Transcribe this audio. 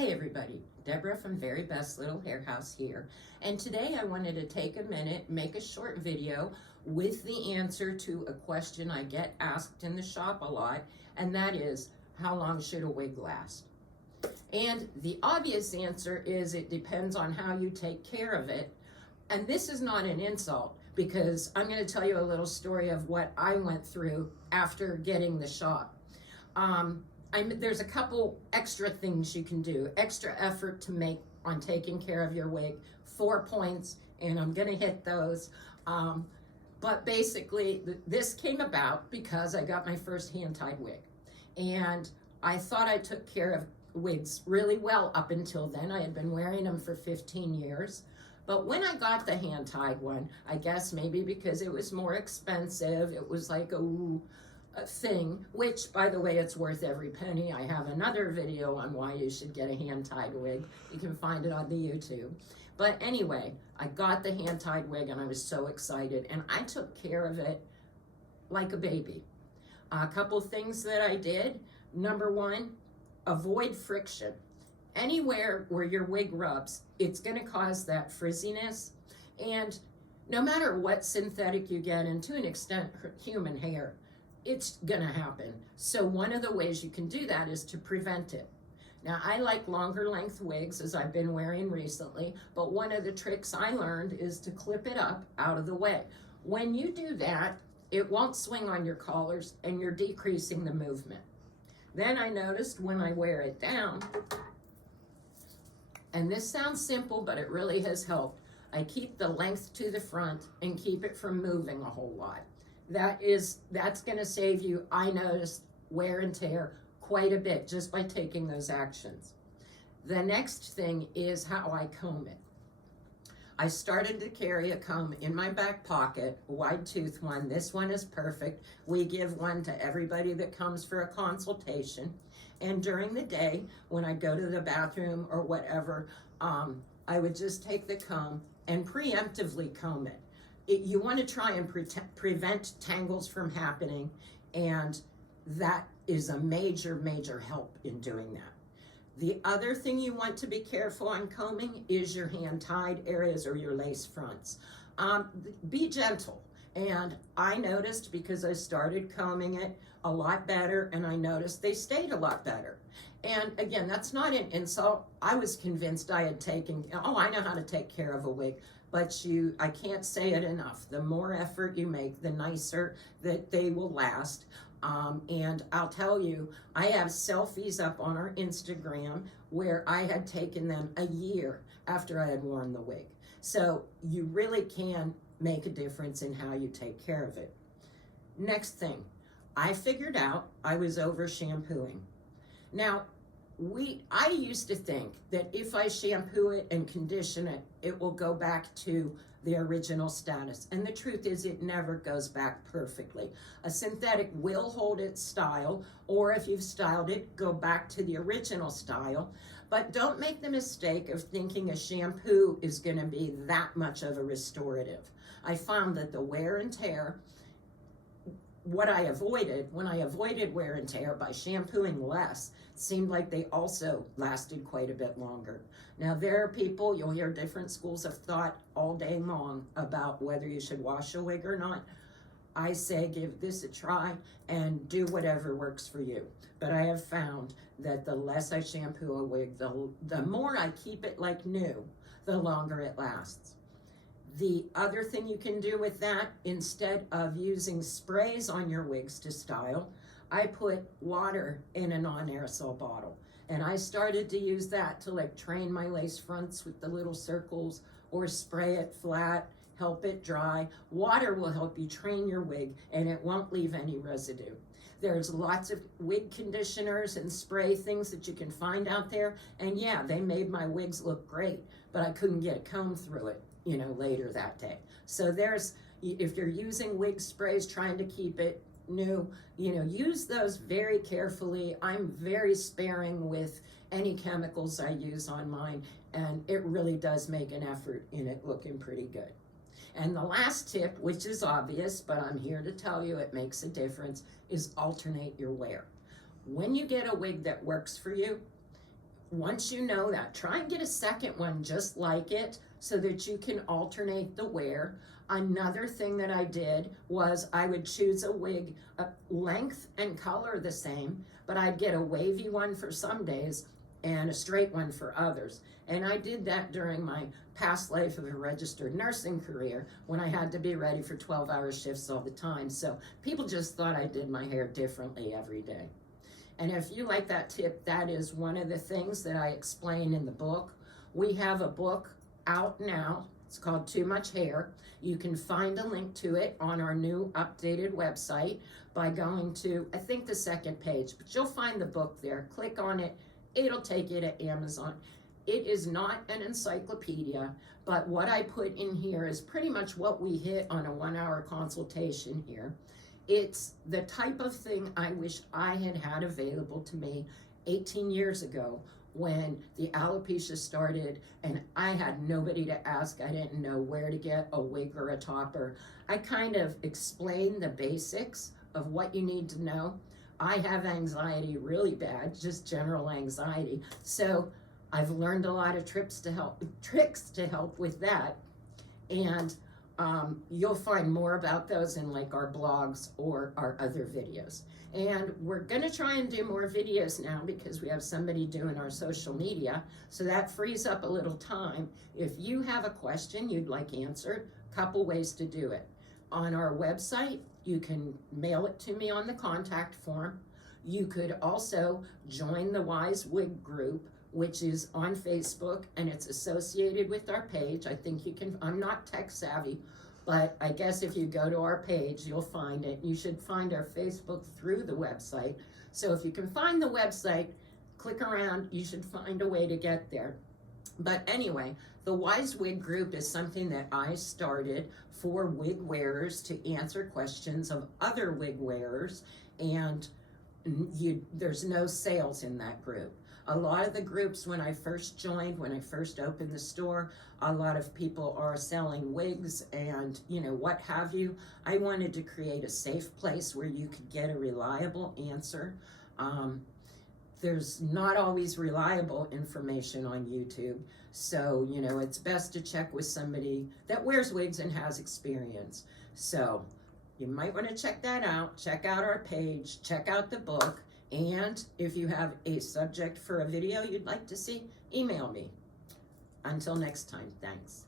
Hey everybody, Deborah from Very Best Little Hair House here, and today I wanted to take a minute, make a short video with the answer to a question I get asked in the shop a lot, and that is, how long should a wig last? And the obvious answer is it depends on how you take care of it, and this is not an insult because I'm going to tell you a little story of what I went through after getting the shop. There's a couple extra things you can do, extra effort to make on taking care of your wig. 4 points, and I'm gonna hit those. But basically, this came about because I got my first hand-tied wig. And I thought I took care of wigs really well up until then. I had been wearing them for 15 years. But when I got the hand-tied one, I guess maybe because it was more expensive, it was like a thing, which by the way, it's worth every penny. I have another video on why you should get a hand-tied wig. You can find it on the YouTube. But anyway, I got the hand-tied wig and I was so excited, and I took care of it like a baby. A couple things that I did. Number one, avoid friction. Anywhere where your wig rubs, it's going to cause that frizziness, and no matter what synthetic you get, and to an extent human hair, it's gonna happen. So one of the ways you can do that is to prevent it. Now, I like longer length wigs, as I've been wearing recently, but one of the tricks I learned is to clip it up out of the way. When you do that, it won't swing on your collars and you're decreasing the movement. Then I noticed when I wear it down, and this sounds simple, but it really has helped, I keep the length to the front and keep it from moving a whole lot. That's going to save you, I noticed, wear and tear quite a bit just by taking those actions. The next thing is how I comb it. I started to carry a comb in my back pocket, a wide tooth one. This one is perfect. We give one to everybody that comes for a consultation. And during the day, when I go to the bathroom or whatever, I would just take the comb and preemptively comb it. You want to try and prevent tangles from happening, and that is a major, major help in doing that. The other thing you want to be careful on combing is your hand-tied areas or your lace fronts. Be gentle, and I noticed, because I started combing it a lot better, and I noticed they stayed a lot better. And again, that's not an insult. I was convinced I had taken, I know how to take care of a wig. But I can't say it enough. The more effort you make, the nicer that they will last. And I'll tell you, I have selfies up on our Instagram where I had taken them a year after I had worn the wig. So you really can make a difference in how you take care of it. Next thing, I figured out I was over shampooing. Now, I used to think that if I shampoo it and condition it, it will go back to the original status. And the truth is, it never goes back perfectly. A synthetic will hold its style, or if you've styled it, go back to the original style. But don't make the mistake of thinking a shampoo is going to be that much of a restorative. I found that the wear and tear, what I avoided, when I avoided wear and tear by shampooing less, seemed like they also lasted quite a bit longer. Now, there are people, you'll hear different schools of thought all day long about whether you should wash a wig or not. I say give this a try and do whatever works for you. But I have found that the less I shampoo a wig, the more I keep it like new, the longer it lasts. The other thing you can do with that, instead of using sprays on your wigs to style, I put water in a non-aerosol bottle. And I started to use that to like train my lace fronts with the little circles, or spray it flat, help it dry. Water will help you train your wig and it won't leave any residue. There's lots of wig conditioners and spray things that you can find out there. And yeah, they made my wigs look great, but I couldn't get a comb through it, later that day. So if you're using wig sprays trying to keep it new, use those very carefully. I'm very sparing with any chemicals I use on mine, and it really does make an effort in it looking pretty good. And the last tip, which is obvious, but I'm here to tell you it makes a difference, is alternate your wear. When you get a wig that works for you, once you know that, try and get a second one just like it so that you can alternate the wear. Another thing that I did was I would choose a wig, length and color the same, but I'd get a wavy one for some days and a straight one for others. And I did that during my past life of a registered nursing career when I had to be ready for 12-hour shifts all the time. So people just thought I did my hair differently every day. And if you like that tip, that is one of the things that I explain in the book. We have a book out now. It's called Too Much Hair. You can find a link to it on our new updated website by going to, I think, the second page, but you'll find the book there. Click on it. It'll take you to Amazon. It is not an encyclopedia, but what I put in here is pretty much what we hit on a 1-hour consultation here. It's the type of thing I wish I had had available to me 18 years ago when the alopecia started and I had nobody to ask. I didn't know where to get a wig or a topper. I kind of explained the basics of what you need to know. I have anxiety really bad, just general anxiety. So I've learned a lot of tricks to help with that. And you'll find more about those in like our blogs or our other videos. And we're gonna try and do more videos now because we have somebody doing our social media. So that frees up a little time. If you have a question you'd like answered, couple ways to do it. On our website, you can mail it to me on the contact form. You could also join the Wise Wig group, which is on Facebook, and it's associated with our page. I think you can, I'm not tech savvy, but I guess if you go to our page, you'll find it. You should find our Facebook through the website. So if you can find the website, click around, you should find a way to get there. But anyway, the Wise Wig group is something that I started for wig wearers to answer questions of other wig wearers, and there's no sales in that group. A lot of the groups when I first joined, when I first opened the store, a lot of people are selling wigs and what have you. I wanted to create a safe place where you could get a reliable answer. There's not always reliable information on YouTube, so it's best to check with somebody that wears wigs and has experience. So you might want to check that out. Check out our page, check out the book, and if you have a subject for a video you'd like to see, email me. Until next time, thanks.